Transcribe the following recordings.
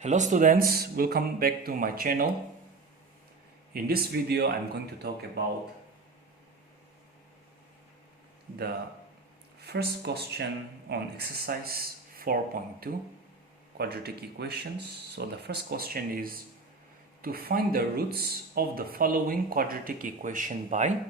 Hello students, welcome back to my channel. In this video I'm going to talk about the first question on exercise 4.2 quadratic equations. So the first question is to find the roots of the following quadratic equation by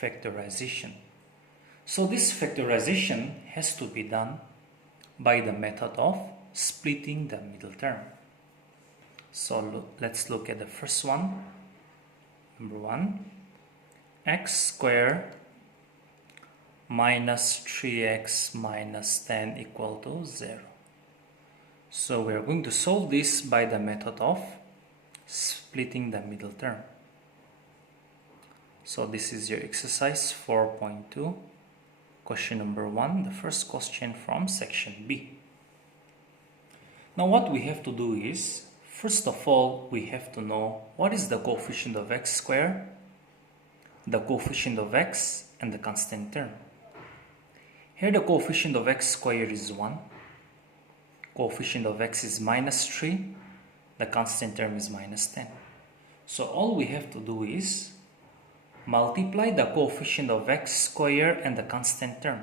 factorization. So this factorization has to be done by the method of splitting the middle term. So let's look at the first one. Number 1, x squared minus 3x minus 10 equal to 0. So we are going to solve this by the method of splitting the middle term. So this is your exercise 4.2, question number 1, the first question from section B. Now what we have to do is, first of all, we have to know what is the coefficient of x squared, the coefficient of x, and the constant term. Here the coefficient of x squared is 1, coefficient of x is minus 3, the constant term is minus 10. So all we have to do is multiply the coefficient of x squared and the constant term.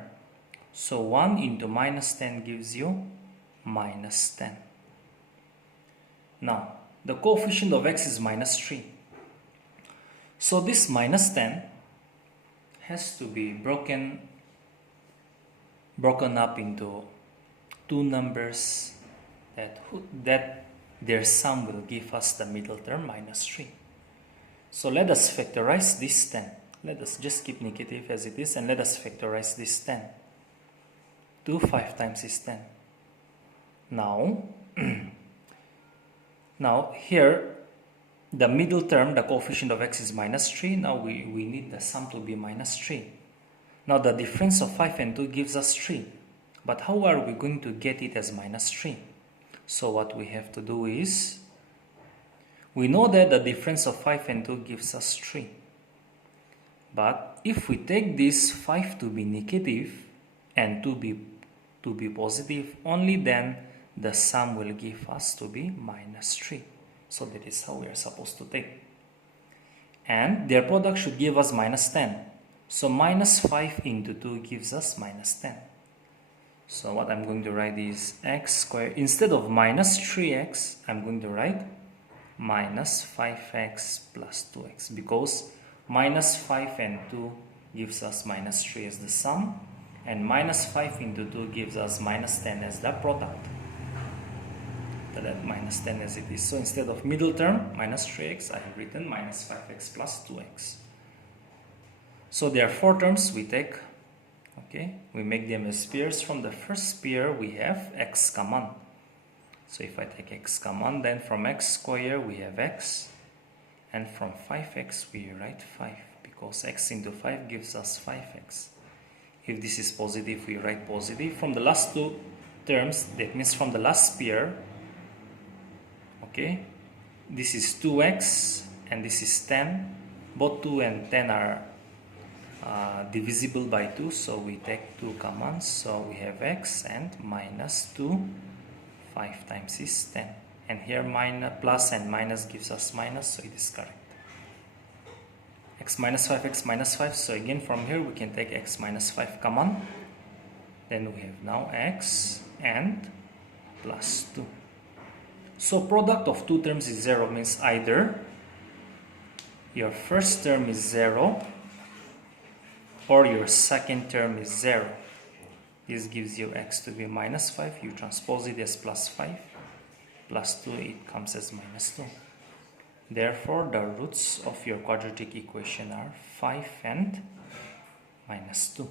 So 1 into minus 10 gives you minus 10. Now, the coefficient of x is minus 3. So this minus 10 has to be broken up into two numbers that their sum will give us the middle term minus 3. So let us factorize this 10. Let us just keep negative as it is and let us factorize this 10. 2 5 times is 10. Now here the middle term, the coefficient of x is minus 3. Now we need the sum to be minus 3. Now the difference of 5 and 2 gives us 3. But how are we going to get it as minus 3? So what we have to do is, we know that the difference of 5 and 2 gives us 3. But if we take this 5 to be negative and 2 to be positive, only then the sum will give us to be minus 3. So that is how we are supposed to take. And their product should give us minus 10. So minus 5 into 2 gives us minus 10. So what I'm going to write is x squared. Instead of minus 3x, I'm going to write minus 5x plus 2x. Because minus 5 and 2 gives us minus 3 as the sum. And minus 5 into 2 gives us minus 10 as the product. That minus 10 as it is. So instead of middle term minus 3x, I have written minus 5x plus 2x. So there are 4 terms we take. Okay, we make them as pairs. From the first pair we have x common. So if I take x common, then from x squared we have x, and from 5x we write 5, because x into 5 gives us 5x. If this is positive, we write positive. From the last 2 terms, that means from the last pair, okay, this is 2x and this is 10. Both 2 and 10 are divisible by 2, so we take 2 common. So we have x and minus 2, 5 times is 10. And here minus, plus and minus gives us minus, so it is correct. X minus 5, x minus 5. So again from here we can take x minus 5 common. Then we have now x and plus 2. So product of 2 terms is 0, means either your first term is 0 or your second term is 0. This gives you x to be minus 5. You transpose it as plus 5. Plus 2, it comes as minus 2. Therefore, the roots of your quadratic equation are 5 and minus 2.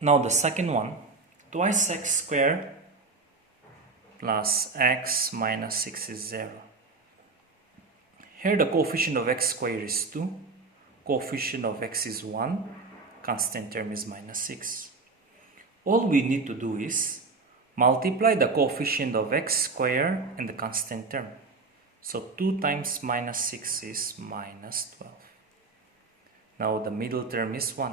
Now the second one, twice x squared plus x minus 6 is 0. Here the coefficient of x squared is 2, coefficient of x is 1, constant term is minus 6. All we need to do is multiply the coefficient of x squared and the constant term. So 2 times minus 6 is minus 12. Now the middle term is 1.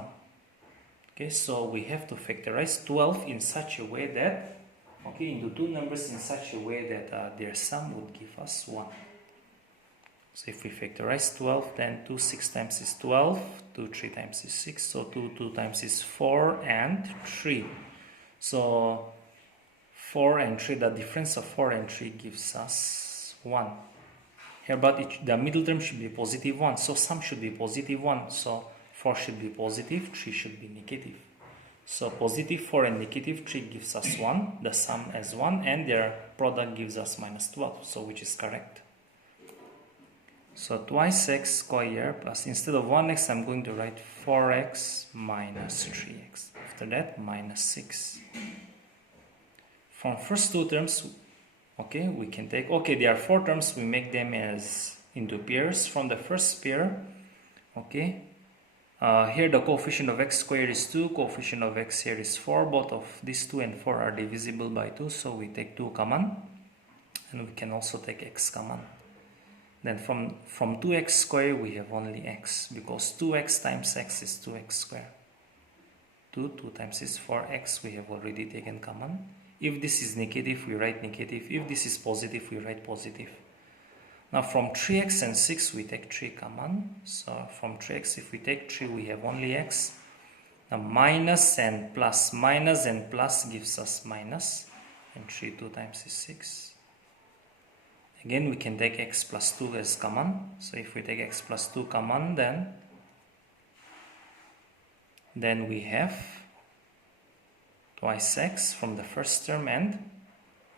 Okay, so we have to factorize 12 in such a way that okay, into two numbers in such a way that their sum would give us 1. So if we factorize 12, then 2 6 times is 12, 2 3 times is 6, so 2 2 times is 4 and 3. So 4 and 3, the difference of 4 and 3 gives us 1. Here, but the middle term should be positive 1, so sum should be positive 1. So 4 should be positive, 3 should be negative. So positive 4 and negative 3 gives us 1, the sum as 1, and their product gives us minus 12, so which is correct. So twice x square plus, instead of 1x, I'm going to write 4x minus 3x. After that, minus 6. From first two terms, okay, we can take, okay, there are 4 terms, we make them as into pairs. From the first pair, okay, here the coefficient of x squared is 2, coefficient of x here is 4. Both of these 2 and 4 are divisible by 2, so we take 2 common, and we can also take x common. Then from 2x squared we have only x, because 2x times x is 2x squared. 2 times is 4x, we have already taken common. If this is negative, we write negative. If this is positive, we write positive. Now from 3x and 6 we take 3 common. So from 3x, if we take 3, we have only x. Now minus and plus gives us minus, and 3 2 times is 6. Again, we can take x plus 2 as common. So if we take x plus 2 common, then we have twice x from the first term and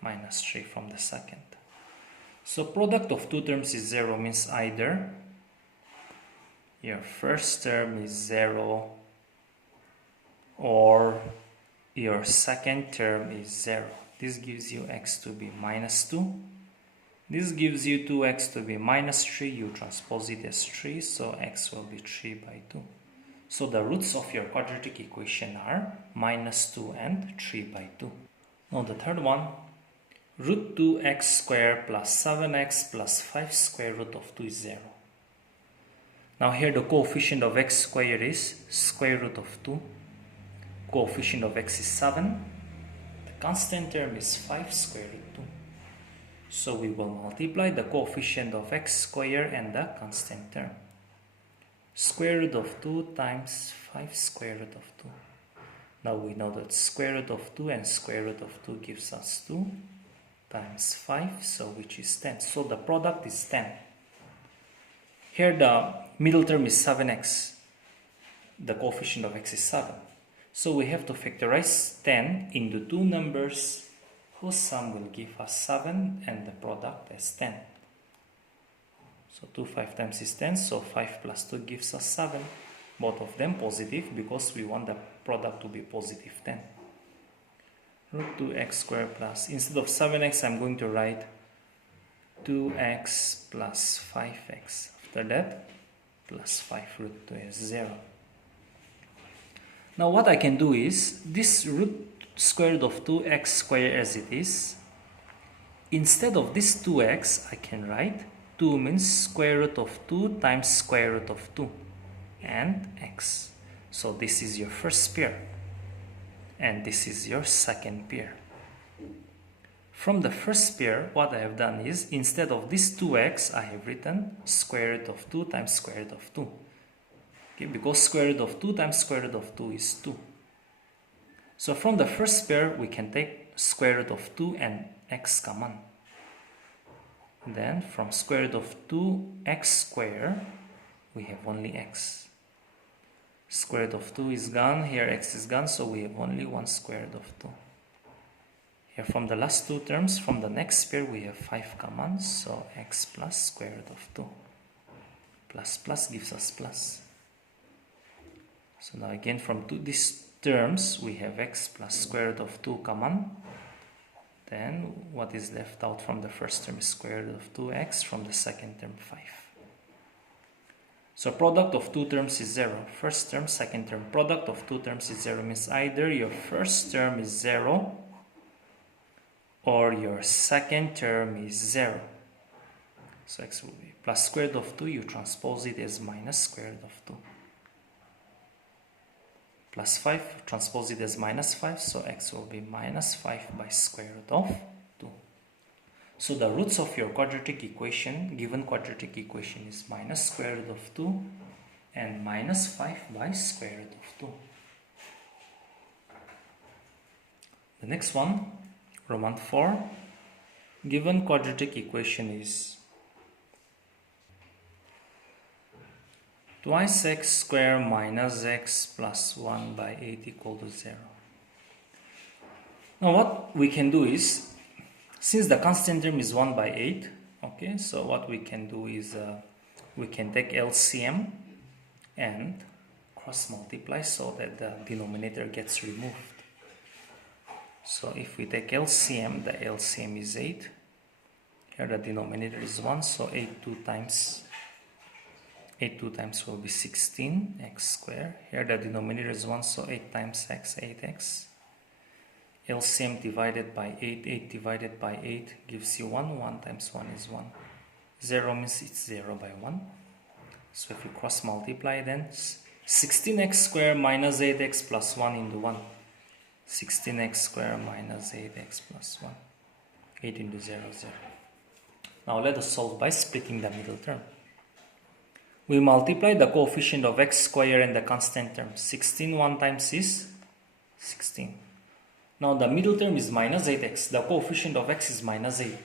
minus 3 from the second. So product of two terms is 0, means either your first term is 0 or your second term is 0. This gives you x to be minus 2. This gives you 2x to be minus 3. You transpose it as 3, so x will be 3 by 2. So the roots of your quadratic equation are minus 2 and 3 by 2. Now the third one, root 2x squared plus 7x plus 5 square root of 2 is 0. Now here the coefficient of x squared is square root of 2. Coefficient of x is 7. The constant term is 5 square root 2. So we will multiply the coefficient of x squared and the constant term. Square root of 2 times 5 square root of 2. Now we know that square root of 2 and square root of 2 gives us 2 times 5, so which is 10. So the product is 10. Here the middle term is 7x. The coefficient of x is 7. So we have to factorize 10 into two numbers whose sum will give us 7 and the product as 10. So 2 5 times is 10, so 5 plus 2 gives us 7. Both of them positive because we want the product to be positive 10. Root 2x squared plus, instead of 7x, I'm going to write 2x plus 5x. After that, plus 5 root 2 is 0. Now what I can do is, this root square root of 2x squared as it is, instead of this 2x, I can write 2 means square root of 2 times square root of 2 and x. So this is your first pair and this is your second pair. From the first pair, what I have done is, instead of this 2x, I have written square root of 2 times square root of 2. Okay, because square root of 2 times square root of 2 is 2. So from the first pair, we can take square root of 2 and x common. Then from square root of 2x squared, we have only x. Square root of 2 is gone, here x is gone, so we have only 1 square root of 2. Here from the last two terms, from the next pair, we have 5 common, so x plus square root of 2. Plus plus gives us plus. So now again from these terms, we have x plus square root of 2 common. Then what is left out from the first term is square root of 2x, from the second term 5. So product of two terms is 0. First term, second term. Product of two terms is 0 means either your first term is 0 or your second term is 0. So x will be plus square root of 2, you transpose it as minus square root of 2. plus 5, transpose it as minus 5, so x will be minus 5 by square root of 2. So the roots of your quadratic equation, given quadratic equation, is minus square root of 2 and minus 5 by square root of 2. The next one, Roman 4, given quadratic equation is twice x square minus x plus 1 by 8 equal to 0. Now what we can do is, since the constant term is 1 by 8, okay, so what we can do is we can take LCM and cross multiply so that the denominator gets removed. So if we take LCM, the LCM is 8. Here the denominator is 1, so 8 2 times will be 16 x squared. Here the denominator is 1, so 8 times x, 8x. LCM divided by 8, 8 divided by 8 gives you 1, 1 times 1 is 1. 0 means it's 0 by 1. So if you cross multiply, then 16x squared minus 8x plus 1 into 1. 16x squared minus 8x plus 1. 8 into 0, 0. Now let us solve by splitting the middle term. We multiply the coefficient of x squared and the constant term. 16 1 times is 16. Now the middle term is minus 8x. The coefficient of x is minus 8.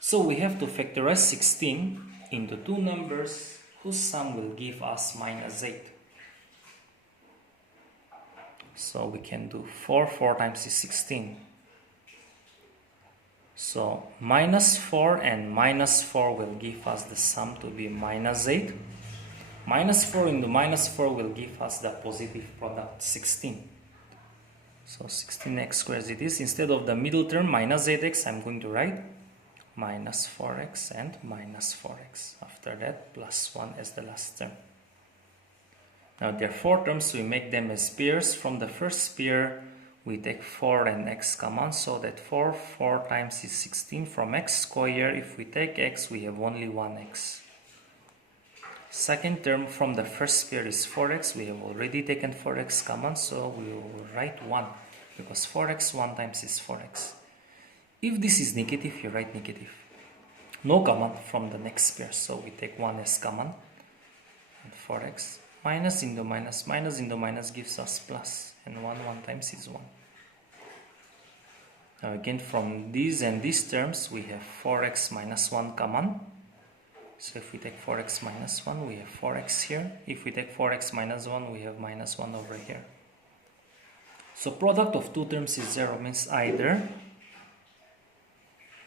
So we have to factorize 16 into two numbers whose sum will give us minus 8. So we can do 4 times is 16. So minus 4 and minus 4 will give us the sum to be minus 8. Minus 4 into minus 4 will give us the positive product 16. So 16x squared it is. Instead of the middle term minus 8x, I'm going to write minus 4x and minus 4x. After that, plus 1 as the last term. Now there are 4 terms, we make them as pairs. From the first pair, we take 4 and x common, so that 4 times is 16. From x squared, if we take x, we have only 1x. Second term from the first pair is 4x. We have already taken 4x common, so we will write 1, because 4x 1 times is 4x. If this is negative, you write negative. No common from the next pair, so we take 1 as common. And 4x. Minus into minus gives us plus, and 1 times is 1. Now again, from these and these terms, we have 4x minus 1 common. So if we take 4x minus 1, we have 4x here. If we take 4x minus 1, we have minus 1 over here. So product of two terms is 0, means either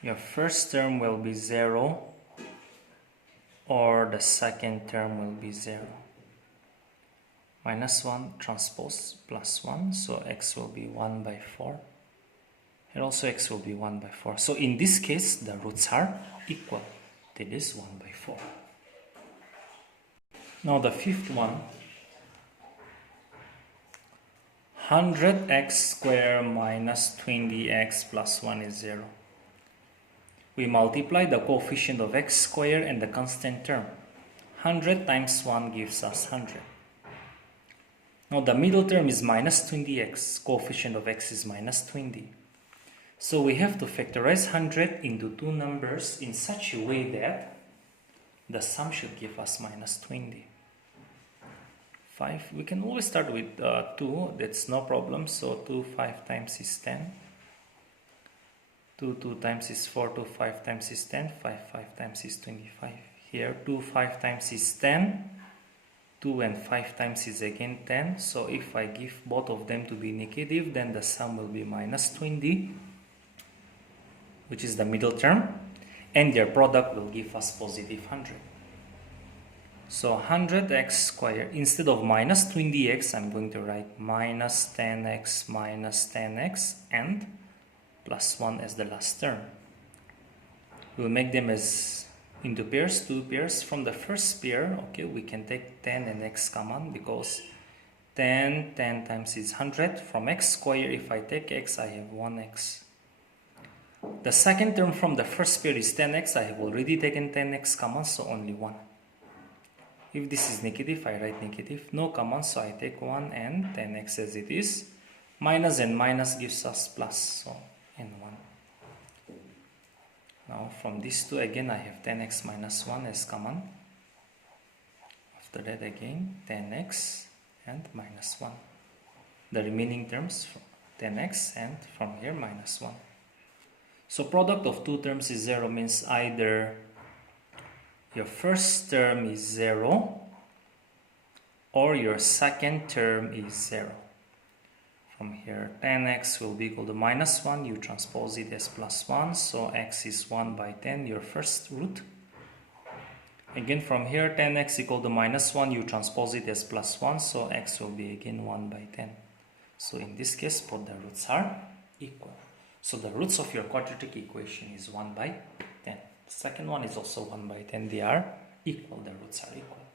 your first term will be 0 or the second term will be 0. Minus 1 transpose plus 1, so x will be 1 by 4. Here also x will be 1 by 4. So in this case, the roots are equal. That is 1 by 4. Now the fifth one, 100x squared minus 20x plus 1 is 0. We multiply the coefficient of x squared and the constant term. 100 times 1 gives us 100. Now the middle term is minus 20x, coefficient of x is minus 20. So we have to factorize 100 into two numbers in such a way that the sum should give us minus 20. 5, we can always start with 2, that's no problem. So 2 5 times is 10. 2 2 times is 4, 2 5 times is 10, 5 5 times is 25. Here 2 5 times is 10. 2 and 5 times is again 10. So if I give both of them to be negative, then the sum will be minus 20, which is the middle term, and their product will give us positive 100. So 100x squared, instead of minus 20x, I'm going to write minus 10x and plus 1 as the last term. We'll make them as into pairs, two pairs. From the first pair, okay, we can take 10 and x common, because 10 times is 100. From x squared, if I take x, I have 1x. The second term from the first pair is 10x. I have already taken 10x common, so only 1. If this is negative, I write negative. No common, so I take 1 and 10x as it is. Minus and minus gives us plus, so n1. Now from these two again I have 10x minus 1 as common. After that again 10x and minus 1. The remaining terms 10x and from here minus 1. So product of two terms is 0 means either your first term is 0 or your second term is 0. From here 10x will be equal to minus 1, you transpose it as plus 1, so x is 1 by 10, your first root. Again from here 10x equal to minus 1, you transpose it as plus 1, so x will be again 1 by 10. So in this case both the roots are equal. So the roots of your quadratic equation is 1 by 10. The second one is also 1 by 10, they are equal, the roots are equal.